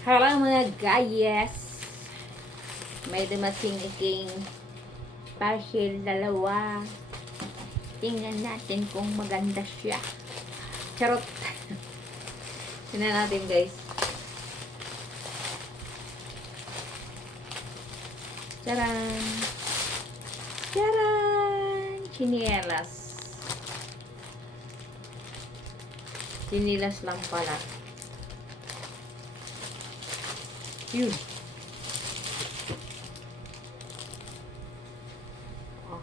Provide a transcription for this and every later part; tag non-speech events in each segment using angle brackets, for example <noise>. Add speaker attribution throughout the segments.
Speaker 1: Hello mga gayes! May dumating iking parcel dalawa. Tingnan natin kung maganda siya. Charot! <laughs> Tingnan natin guys. Charan! Charan! Chinielas. Chinilas lang pala. Yun. Oh.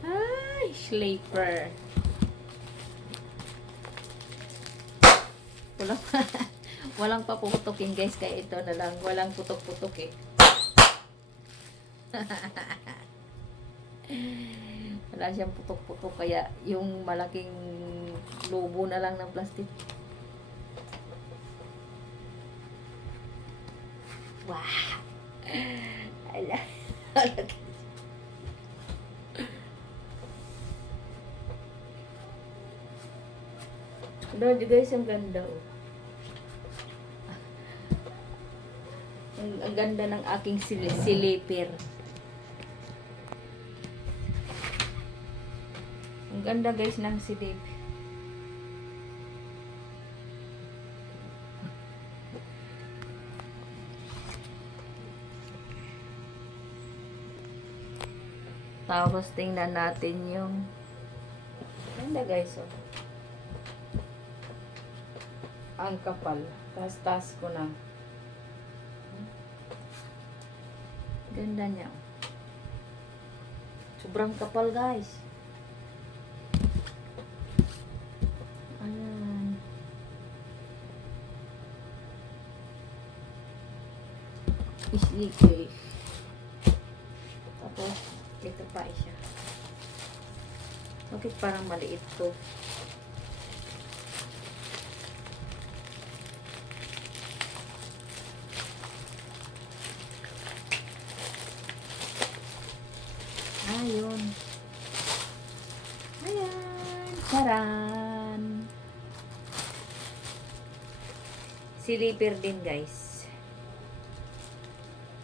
Speaker 1: Ay, sleeper. Walang, <laughs> walang papuputukin guys, kaya ito na lang. Walang putok-putok eh. <laughs> Wala siyang putok-putok, kaya yung malaking lobo na lang ng plastic. Wow! Ala. <laughs> Lord, guys, ang ganda oh. Ang, ang ganda ng aking sil silipir. Ang ganda guys ng silip. Tapos tingnan natin yung ganda guys oh. Ang kapal. Tas-tas ko na. Ganda niya. Sobrang kapal guys. Ayan. Islikay. Tapos, ito pa siya. Bakit parang maliit to? Ayun. Ayan. Charan. Silipir din guys.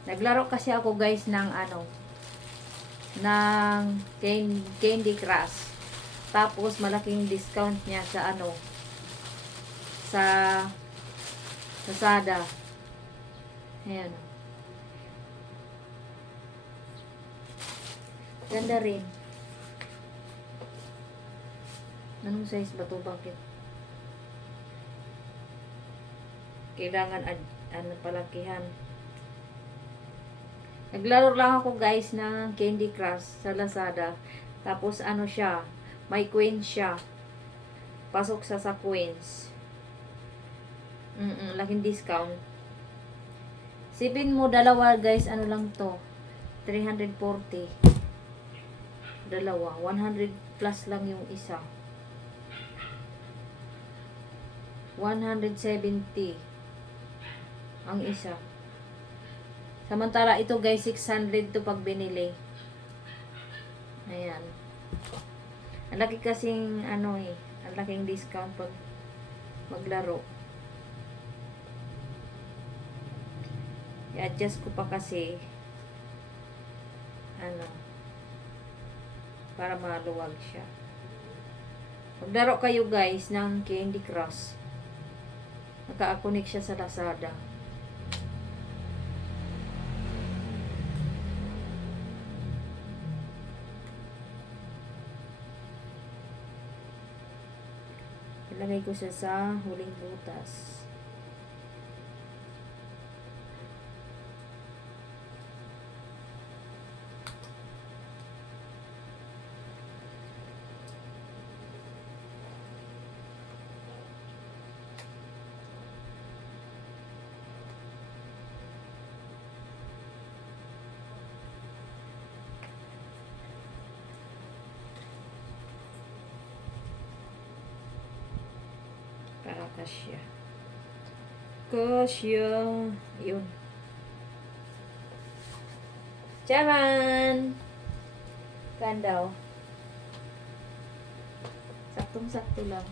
Speaker 1: Naglaro kasi ako guys ng ano ng can- Candy Crush. Tapos malaking discount niya sa ano sa Lazada. Ayan. Ganda rin. Anong size ba to? Bakit? Kailangan ad, ano, palakihan. Naglaro lang ako guys ng Candy Crush sa Lazada. Tapos ano siya, may coins siya. Pasok sa sa coins. Mm, laking discount. Sipin mo dalawa guys, ano lang to? 340. Dalawa, 100 plus lang yung isa. 170 ang isa. Samantala, ito guys, 600 to pag binili. Ayan. Ang laki kasing, ano eh, ang laking discount pag maglaro. I-adjust ko pa kasi, ano, para maluwag siya. Maglaro kayo guys ng Candy Crush. Naka-connect siya sa Lazada. Ilagay ko siya sa huling butas. para kasya. Kasya. Yun. Charan! Saan daw? Saktong-sakto lang.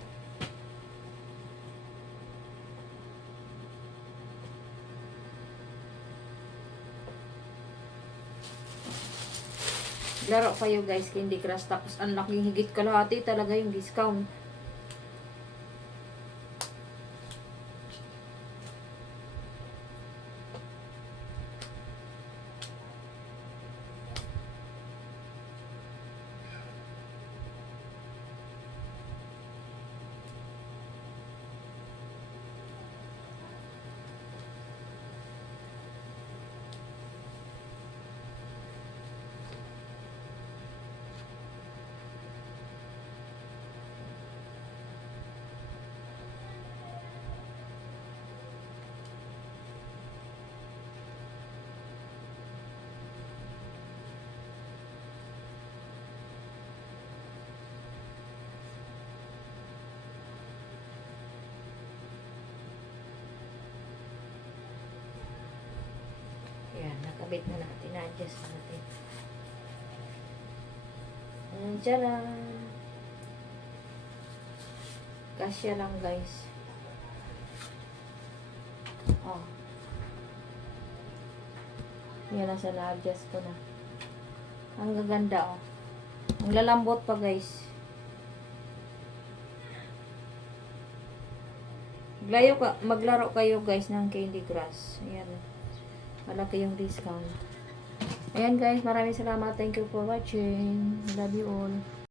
Speaker 1: Laro kayo guys, Candy Crush. Tapos ang laking higit kalahati talaga yung discount. Yan, nakabit na natin. Na-adjust natin. Ayan, Tcharan! Kasya lang guys. Oh. Yan nasa na-adjust ko na. Ang gaganda oh. Ang lalambot pa guys. Maglayo ka, maglaro kayo guys ng Candy Crush. Ayan. Malaki yung discount. Ayan guys, maraming salamat. Thank you for watching. Love you all.